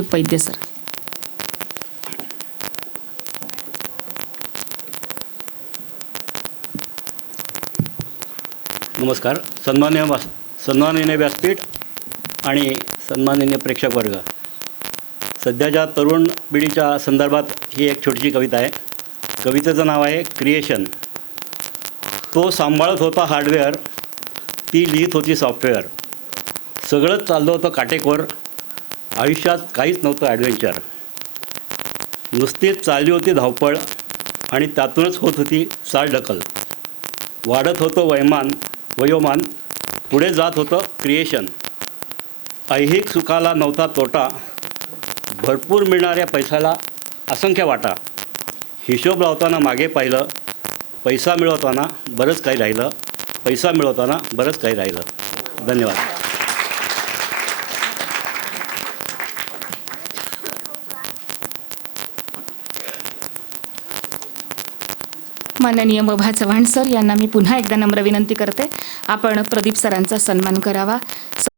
दिलीप वैद्य sir. नमस्कार. सन्मान्य वास सन्माननीय व्यासपीठ आणि सन्माननीय प्रेक्षक वर्ग. सध्याच्या तरुण पिढीच्या संदर्भात ही एक छोटीशी कविता आहे. कवितेचं नाव आहे क्रिएशन. तो सांभाळत होता हार्डवेअर ती लिहित होती सॉफ्टवेअर. सगळंच चाललं होतं काटेकोर आयुष्यात काहीच नव्हतं ॲडव्हेंचर नुसतीच चालली होती धावपळ आणि त्यातूनच होत होती चालढकल वाढत होतं वयमान वयोमान पुढे जात होतं क्रिएशन ऐहिक सुखाला नव्हता तोटा. भरपूर मिळणाऱ्या पैशाला असंख्य वाटा. हिशोब लावताना मागे पाहिलं पैसा मिळवताना बरंच काही राहिलं पैसा मिळवताना बरंच काही राहिलं. धन्यवाद. माननीय मभा चव्हाण सर यांना मी पुन्हा एकदा नम्र विनंती करते. आपण प्रदीप सरांचा सन्मान करावा. स